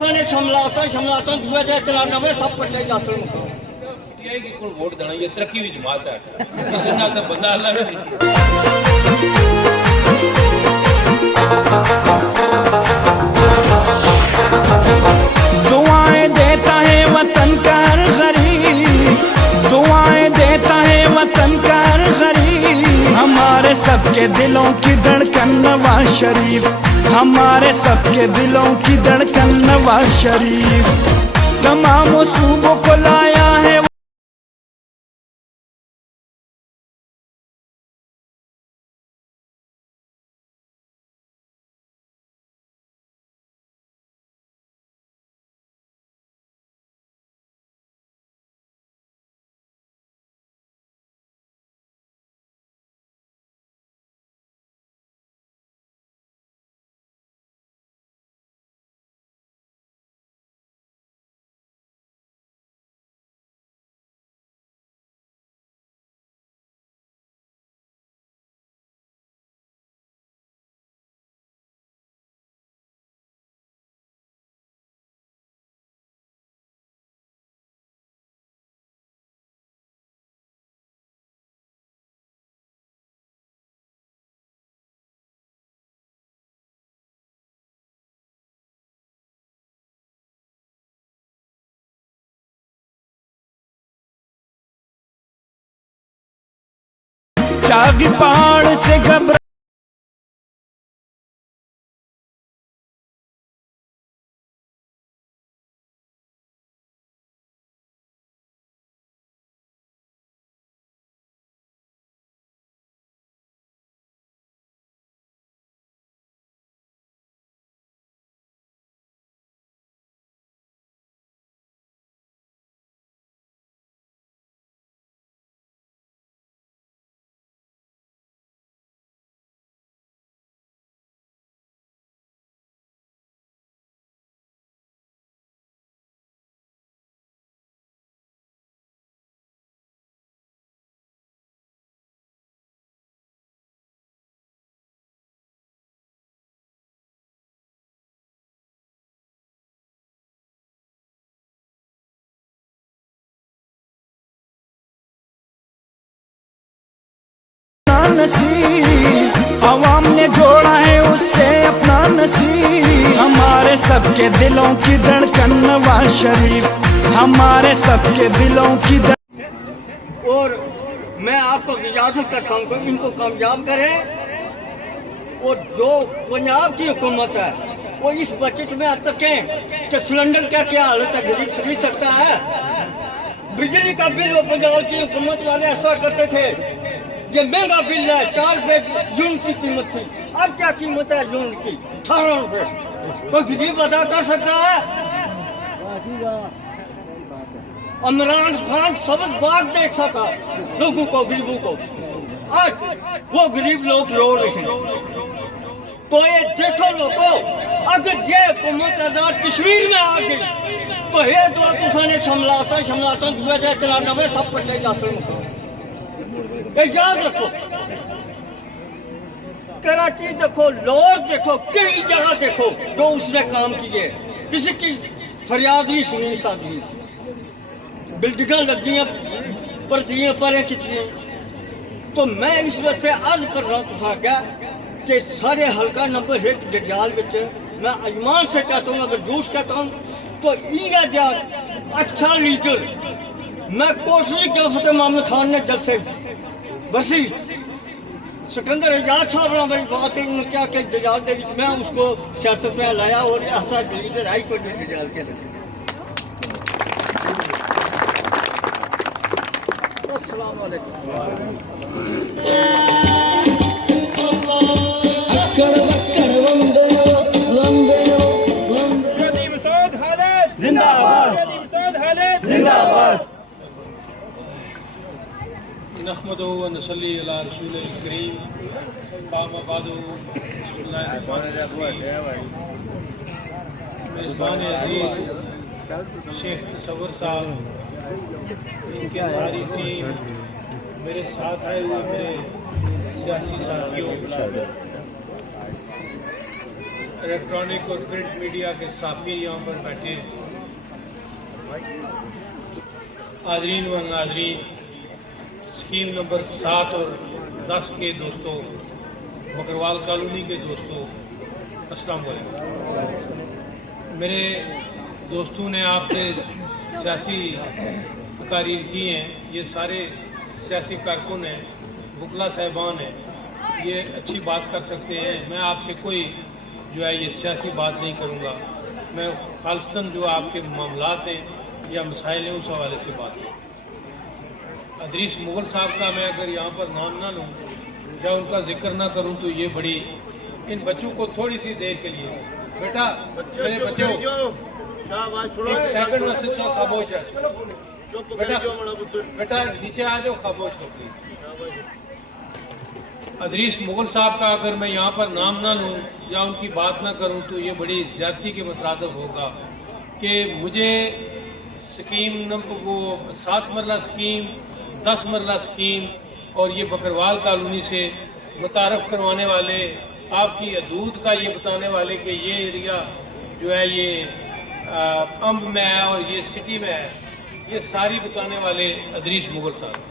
ਸ਼ਮਲਾਤਾਂ 2093 ਸਭ ਇਕੱਠੇ ਦੱਸ ਲਓ टीआई की कोल वोट देना ये तरक्की की जमात है इसके नाल तो बंदा अल्लाह दुआएं देता है वतन का हर गरीब, दुआएं देता है वतन का हर गरीब। हमारे सबके दिलों की धड़कन नवाज शरीफ, हमारे सबके दिलों की धड़कन नवाज शरीफ। तमाम सूबों को लाया है चागी पहाड़ से घबरा नसीब, आवाम ने जोड़ा है उससे अपना नसीब। हमारे सबके दिलों की धड़कन नवाज शरीफ, हमारे सबके दिलों की और मैं आपको इजाजत करता हूँ कि इनको कामयाब करें। और जो पंजाब की हुकूमत है वो इस बजट में अब तक कि सिलेंडर का क्या हालत है, गरीब खरीद सकता है। बिजली का बिल वो पंजाब की हुकूमत वाले ऐसा करते थे, ये महंगा बिल है, 4 रुपए यूनिट की कीमत थी, अब क्या कीमत है यूनिट की? 18 रुपए। कोई गरीब अदा कर सकता है? इमरान खान सबक बात देख सका लोगों को, गरीबों को। आज वो गरीब लोग रो रहे हैं। तो ये देखो लोगों, अगर ये हुकूमत आजाद कश्मीर में आ गई तो ये तो तुसाने शमलाता 2093 सब इकट्ठे दस लओ। याद रखो, कराची देखो, लाहौर देखो, कई जगह देखो जो उसने काम किए, किसी की फरियाद नहीं सुनी इस आदमी। बिल्डिंग लगी परतियां परें खिंची। तो मैं इस वास्ते अर्ज कर रहा हूँ तुसा कि सारे हल्का नंबर 1 जडियाल विच मैं अजमान से कहता हूँ, अगर झूठ कहता हूँ तो ये अच्छा लीडर मैं कोशिश की फतेह मोहम्मद खान ने जलसे बसी सिकंदर एजाज साहब ने मेरी बात क्या कि जजाल दे मैं उसको सियासत में लाया और ऐसा लीडर आई को जजाल के लगे। अस्सलाम वालेकुम। नहमदुहु व नसल्ली अला रसूलिल करीम अम्मा बादु। मेज़बान अजीज़ शेख तसव्वुर साहब, इनकी सारी टीम, मेरे साथ आए हुए मेरे सियासी साथियों, इलेक्ट्रॉनिक और प्रिंट मीडिया के साफी यहाँ पर बैठे हैं, हाजरीन व नाजरीन, स्कीम नंबर 7 और 10 के दोस्तों, बकरवाल कॉलोनी के दोस्तों, अस्सलाम वालेकुम। मेरे दोस्तों ने आपसे सियासी तकारीर की हैं, ये सारे सियासी कारकुन हैं, बुकला साहिबान हैं, ये अच्छी बात कर सकते हैं। मैं आपसे कोई जो है ये सियासी बात नहीं करूँगा, मैं खालिस्तन जो आपके मामलात हैं या मसाइल हैं उस हवाले से बात करूँ। अदरीस मुगल साहब का मैं अगर यहाँ पर नाम ना लूँ या उनका जिक्र ना करूँ तो ये बड़ी, इन बच्चों को थोड़ी सी देर के लिए, बेटा मेरे बच्चों एक सेकंड वास्ते तो खामोश है, बेटा नीचे आ जाओ, खामोश हो प्लीज। अदरीस मुगल साहब का अगर मैं यहाँ पर नाम ना लूँ या उनकी बात ना करूँ तो ये बड़ी ज़्यादती के मुताबिक होगा कि मुझे स्कीम नंबर वो 7 मरला स्कीम, 10 मरला स्कीम और ये बकरवाल कॉलोनी से मुतारफ़ करवाने वाले, आपकी हदूद का ये बताने वाले कि ये एरिया जो है ये अम्ब में है और ये सिटी में है, ये सारी बताने वाले अदरीस मुगल साहब।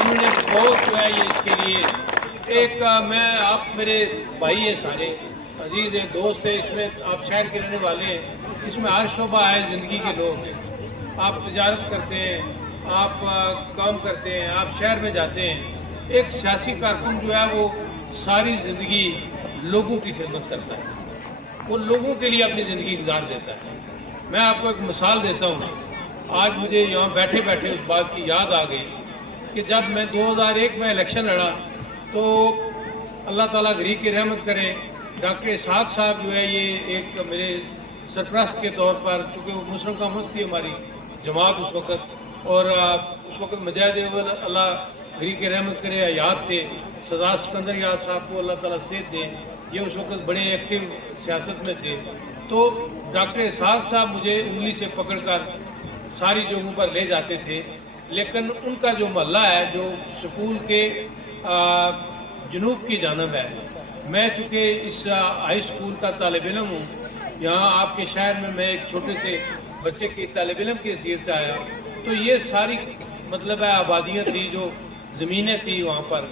उन्होंने बहुत जो है ये इसके लिए एक मैं, आप मेरे भाई हैं, सारे अजीज़ हैं, दोस्त हैं, इसमें आप शहर के रहने वाले हैं, इसमें हर शोबा है ज़िंदगी के लोग हैं। आप तजारत करते हैं, आप काम करते हैं, आप शहर में जाते हैं। एक सियासी कारकुन जो है वो सारी ज़िंदगी लोगों की खिदमत करता है, वो लोगों के लिए अपनी ज़िंदगी गुजार देता है। मैं आपको एक मिसाल देता हूँ, आज मुझे यहाँ बैठे बैठे उस बात की याद आ गई कि जब मैं 2001 में इलेक्शन लड़ा तो अल्लाह ताला गरीब की रहमत करे, डॉक्टर इसहाक साहब जो है ये एक मेरे सरपरस्त के तौर पर, चूँकि वो मुस्लिम का मस्त थी हमारी जमात उस वक़्त, और उस वक़्त मुजाहिद अव्वल अल्लाह गरीब की रहमत करे हयात थे, सरदार सिकंदर याद साहब को अल्लाह ताला सेहत दे, ये उस वक़्त बड़े एक्टिव सियासत में थे। तो डॉक्टर इसहाक साहब मुझे उंगली से पकड़ कर सारी जगहों पर ले जाते थे, लेकिन उनका जो मोहल्ला है जो स्कूल के जनूब की जानब है, मैं चूँकि इस हाई स्कूल का तालिब इल्म हूँ, यहाँ आपके शहर में मैं एक छोटे से बच्चे की तालिब इल्म की हैसियत से आया, तो ये सारी मतलब है आबादियाँ थी, जो ज़मीनें थी वहाँ पर।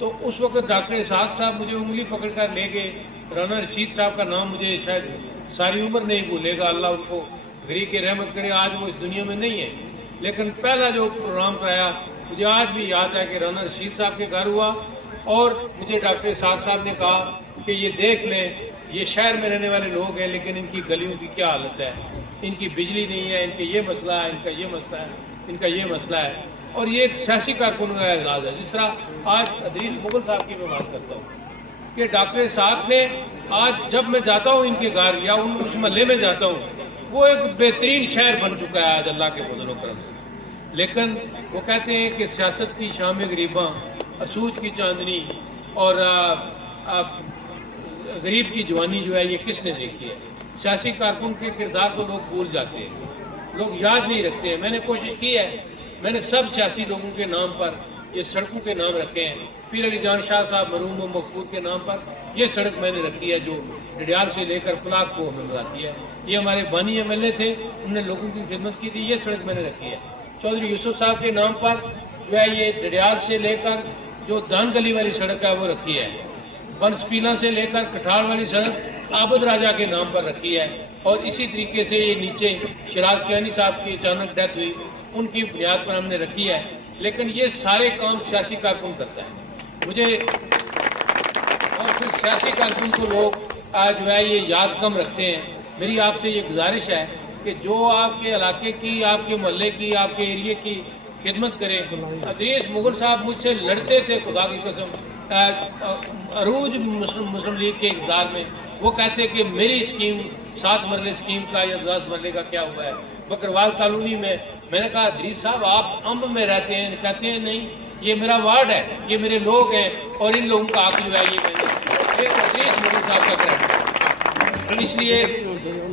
तो उस वक़्त डॉक्टर इसहाक साहब मुझे उंगली पकड़ कर ले गए। राना रशीद साहब का नाम मुझे शायद सारी उम्र नहीं भूलेगा, अल्लाह उनको गरीब की रहमत करे, आज वो इस दुनिया में नहीं है, लेकिन पहला जो प्रोग्राम कराया मुझे आज भी याद है कि राना रशीद साहब के घर हुआ और मुझे डॉक्टर इसहाक साहब ने कहा कि ये देख लें, ये शहर में रहने वाले लोग हैं लेकिन इनकी गलियों की क्या हालत है, इनकी बिजली नहीं है, इनके ये मसला है, इनका ये मसला है, इनका ये मसला है। और ये एक सियासी कारकुन का एजाज़ है। जिस तरह आज अदरीस मुगल साहब की मैं बात करता हूँ कि डॉक्टर इसहाक ने, आज जब मैं जाता हूँ इनके घर या उस महल्ले में जाता हूँ, वो एक बेहतरीन शहर बन चुका है आज अल्लाह के फजल व करम से। लेकिन वो कहते हैं कि सियासत की शाम गरीबा, असूज की चांदनी और गरीब की जवानी जो है ये किसने सीखी है। सियासी कारकुन के किरदार को लोग भूल जाते हैं, लोग याद नहीं रखते हैं। मैंने कोशिश की है, मैंने सब सियासी लोगों के नाम पर ये सड़कों के नाम रखे हैं। पीर अली जान शाह साहब मरूम व मकबूर के नाम पर ये सड़क मैंने रखी है जो डडियाल से लेकर पलाक को हमें बताती है। ये हमारे बानी एमएलए थे, उन्होंने लोगों की खिदमत की थी, ये सड़क मैंने रखी है। चौधरी यूसुफ साहब के नाम पर जो है ये डडियाल से लेकर जो दान गली वाली सड़क है वो रखी है। बनस्पीला से लेकर कठाड़ वाली सड़क आबद राजा के नाम पर रखी है। और इसी तरीके से ये नीचे शिराज कियानी साहब की अचानक डेथ हुई, उनकी बुनियाद पर हमने रखी है। लेकिन ये सारे काम सियासी कारकुन करता है मुझे, और फिर सियासी कारकुन को लोग जो है ये याद कम रखते हैं। मेरी आपसे ये गुजारिश है कि जो आपके इलाके की, आपके मोहल्ले की, आपके एरिए की खिदमत करें। अदरीस मुगल साहब मुझसे लड़ते थे, खुदा की कसम, अरूज मुस्लिम लीग के इक़्तिदार में वो कहते कि मेरी स्कीम 7 मरले स्कीम का या 10 मरले का क्या हुआ है बकरवाल कॉलोनी में। मैंने कहा अदरीस साहब आप अम्ब में रहते हैं, कहते हैं नहीं ये मेरा वार्ड है, ये मेरे लोग हैं और इन लोगों का आप जो है ये मैंने अदरीस मुगल साहब का कहना। इसलिए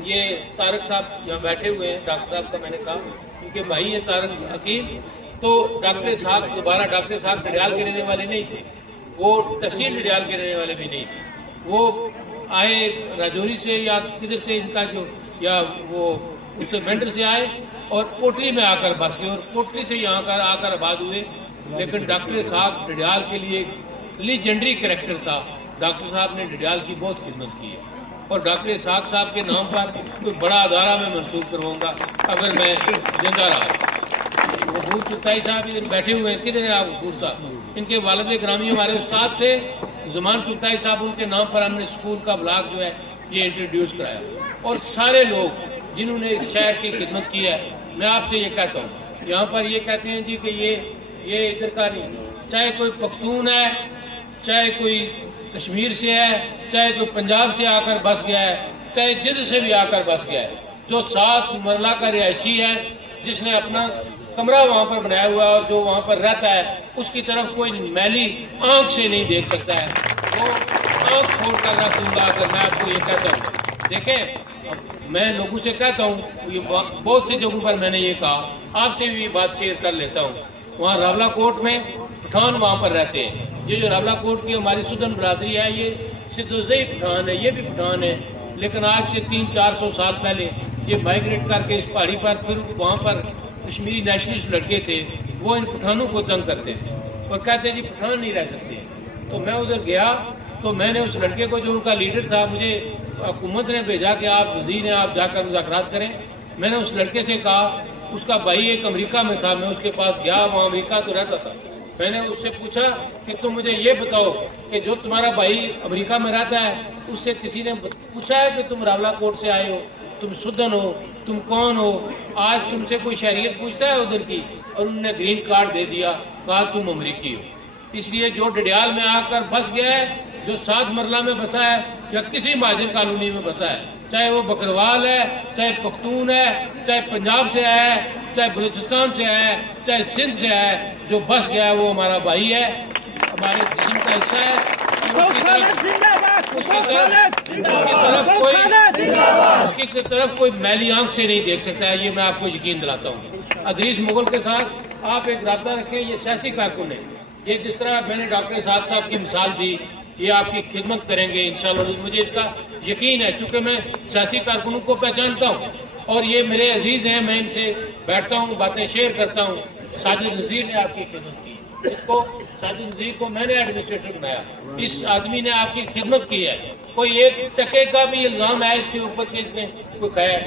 ये तारक साहब यहाँ बैठे हुए हैं, डॉक्टर साहब का मैंने कहा क्योंकि भाई है तारक हकीम। तो डॉक्टर साहब दोबारा डॉक्टर साहब डडियाल के रहने वाले नहीं थे, वो तहसील डडियाल के रहने वाले भी नहीं थे, वो आए राजौरी से या किधर से इनका जो या वो उससे वेंडर से आए और कोटली में आकर बस गए और कोटली से यहाँ कर आकर आबाद हुए। लेकिन डॉक्टर साहब डडियाल के लिए लीजेंडरी कैरेक्टर था। डॉक्टर साहब ने डडियाल की बहुत खिदमत की है और डॉक्टर इसहाक साहब के नाम पर कोई बड़ा अदारा मैं मंसूब करवाऊँगा अगर मैं जिंदा रहा। गफूर चुगताई साहब इधर बैठे हुए हैं, किधर है आप गफूर साहब? इनके वालिद ग्रामी हमारे उस्ताद थे ज़मान चुगताई साहब, उनके नाम पर हमने स्कूल का ब्लॉक जो है ये इंट्रोड्यूस कराया। और सारे लोग जिन्होंने इस शहर की खिदमत की है, मैं आपसे ये कहता हूँ, यहाँ पर ये कहते हैं जी कि ये इधर का नहीं, चाहे कोई पख्तून है, चाहे कोई कश्मीर से है, चाहे कोई पंजाब से आकर बस गया है, चाहे जिधर से भी आकर बस गया है, जो 7 मरला का रिहायशी है, जिसने अपना कमरा वहाँ पर बनाया हुआ है और जो वहाँ पर रहता है, उसकी तरफ कोई मैली आंख से नहीं देख सकता है। वो आंख खोल कर रख दूंगा अगर मैं आपको ये कहता हूँ। देखें, मैं लोगों से कहता हूँ, ये बहुत से जगहों पर मैंने ये कहा, आपसे भी बात शेयर कर लेता हूँ। वहाँ रावला कोट में पठान वहाँ पर रहते हैं। ये जो रावला कोट की हमारी सुदन बरादरी है, ये सिद्धोज़ई पठान है, ये भी पठान है। लेकिन आज से 300-400 साल पहले ये माइग्रेट करके इस पहाड़ी पर, फिर वहाँ पर कश्मीरी नेशनलिस्ट लड़के थे, वो इन पठानों को तंग करते थे और कहते जी पठान नहीं रह सकते। तो मैं उधर गया तो मैंने उस लड़के को, जो उनका लीडर था, मुझे हुकूमत ने भेजा कि आप वज़ीर हैं, आप जाकर मुज़ाकरात करें। मैंने उस लड़के से कहा, उसका भाई एक अमेरिका में था, मैं उसके पास गया, वहाँ अमेरिका तो रहता था। मैंने उससे पूछा कि तुम मुझे ये बताओ कि जो तुम्हारा भाई अमेरिका में रहता है, उससे किसी ने पूछा है कि तुम रावला कोट से आए हो, तुम सुदन हो, तुम कौन हो? आज तुमसे कोई शहरियत पूछता है उधर की? और उन्होंने ग्रीन कार्ड दे दिया, कहा तुम अमरीकी हो। इसलिए जो डडियाल में आकर बस गया है, जो 7 मरला में बसा है या किसी महाजन कॉलोनी में बसा है, चाहे वो बकरवाल है, चाहे पख्तून है, चाहे पंजाब से आया है, चाहे बलूचिस्तान से आया है, चाहे सिंध से आया है, जो बस गया है वो हमारा भाई है, हमारे जिस्म का हिस्सा है। उसकी तरफ कोई मैली आंख से नहीं देख सकता है, ये मैं आपको यकीन दिलाता हूँ। अदरीस मुगल के साथ आप एक रब्ता रखें, ये सियासी कारकुन है। ये जिस तरह मैंने डॉक्टर इसहाक साहब की मिसाल दी, ये आपकी खिदमत करेंगे इंशाअल्लाह, मुझे इसका यकीन है, क्योंकि मैं सियासी कारकुनों को पहचानता हूँ और ये मेरे अजीज़ हैं, मैं इनसे बैठता हूँ, बातें शेयर करता हूँ। साजिद नज़ीर ने आपकी खिदमत की, इसको साजिद नज़ीर को मैंने एडमिनिस्ट्रेटर बनाया, इस आदमी ने आपकी खिदमत की है। कोई 1 टके का भी इल्ज़ाम है इसके ऊपर कि इसने कोई खाया।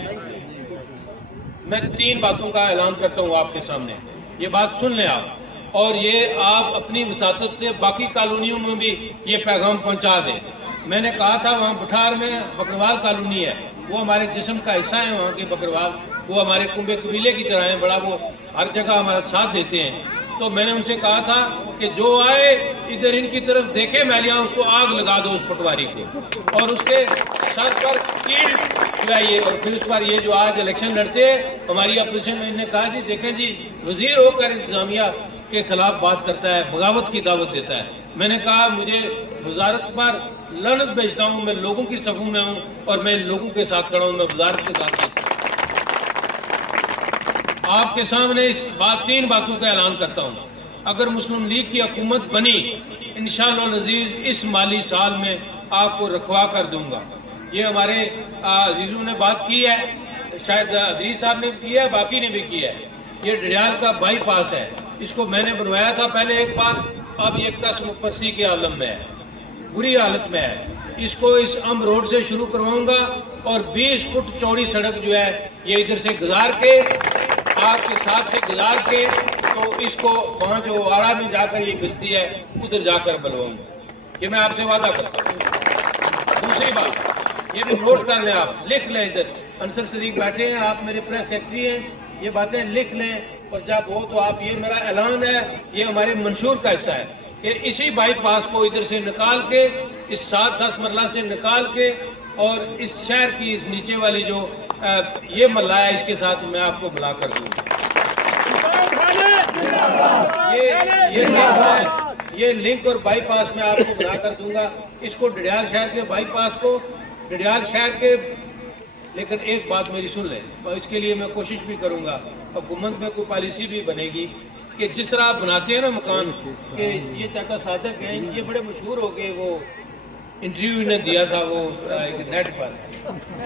मैं 3 बातों का ऐलान करता हूँ आपके सामने, ये बात सुन लें आप, और ये आप अपनी वसातत से बाकी कॉलोनियों में भी ये पैगाम पहुँचा दें। मैंने कहा था वहाँ बुठार में बकरवाल कॉलोनी है, वो हमारे जिस्म का हिस्सा है, वहाँ के बकरवाल, वो हमारे कुंबे कबीले की तरह हैं, बड़ा वो हर जगह हमारा साथ देते हैं। तो मैंने उनसे कहा था कि जो आए इधर इनकी तरफ देखे मैलियाँ, उसको आग लगा दो उस पटवारी को और उसके सर पर कील चुराइए। और फिर उस पर ये जो आज इलेक्शन लड़ते हैं हमारी अपोजिशन में, इन्होंने कहा जी देखें जी, वजीर होकर इंतजामिया के खिलाफ बात करता है, बगावत की दावत देता है। मैंने कहा मुझे वजारत पर लनत भेजता हूँ, मैं लोगों की सफ़ों में हूँ और मैं लोगों के साथ खड़ा हूँ, मैं वजारत के साथ। आपके सामने इस 3 बातों का ऐलान करता हूँ। अगर मुस्लिम लीग की हुकूमत बनी, इंशाअल्लाह अज़ीज़ इस माली साल में आपको रखवा कर दूंगा। ये हमारे अजीज़ों ने बात की है, शायद अदरीस साहब ने की है, बाकी ने भी की है। ये डडियाल का बाईपास है, इसको मैंने बनवाया था पहले एक बार, अब ये कसम परसी के आलम में है, बुरी हालत में है। इसको इस अम रोड से शुरू करवाऊंगा और 20 फुट चौड़ी सड़क जो है ये इधर से गुजार के, आपके साथ से गुजार के, तो इसको वहाँ जो आड़ा में जाकर ये मिलती है उधर जाकर बनवाऊंगा। ये मैं आपसे वादा करता हूँ। दूसरी बात, ये भी नोट कर लें, आप लिख लें, इधर अंसर सदीक बैठे हैं, आप मेरे प्रेस सेक्रेटरी हैं, ये बातें लिख लें और जब हो तो आप, ये मेरा ऐलान है, ये हमारे मंशूर का हिस्सा है कि इसी बाईपास को इधर से निकाल के, इस 7-10 मरला से निकाल के, और इस शहर की इस नीचे वाली जो ये मल्ला है, इसके साथ मैं आपको बुला कर दूँगा। ये लिंक और बाईपास मैं आपको बना कर दूंगा, इसको डडियाल शहर के बाईपास को डडियाल शहर के। लेकिन एक बात मेरी सुन लें, तो इसके लिए मैं कोशिश भी करूंगा, हुकूमत में कोई पॉलिसी भी बनेगी कि जिस तरह आप बनाते हैं ना मकान, कि ये चाचा सादक हैं, ये बड़े मशहूर हो गए, वो इंटरव्यू ने दिया था वो एक नेट पर,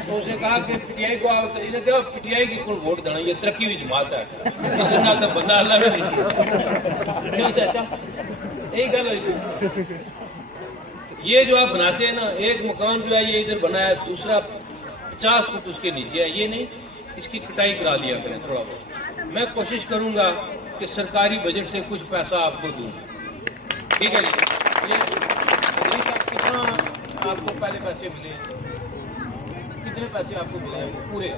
तो उसने कहा कि पीटीआई को आप इन्हें कहा पीटीआई की कोई वोट देना, ये तरक्की हुई जमात है, इसके नाल तो बंदा अल्लाह भी नहीं। क्यों चाचा, यही गल है। ये जो आप बनाते हैं ना, एक मकान जो है ये इधर बना है, दूसरा 50 फुट उसके नीचे है, ये नहीं, इसकी कटाई करा लिया करें थोड़ा बहुत। मैं कोशिश करूंगा कि सरकारी बजट से कुछ पैसा आपको दूं, ठीक है जी। ये कितना आपको पहले पैसे मिले, कितने पैसे आपको मिले पूरे?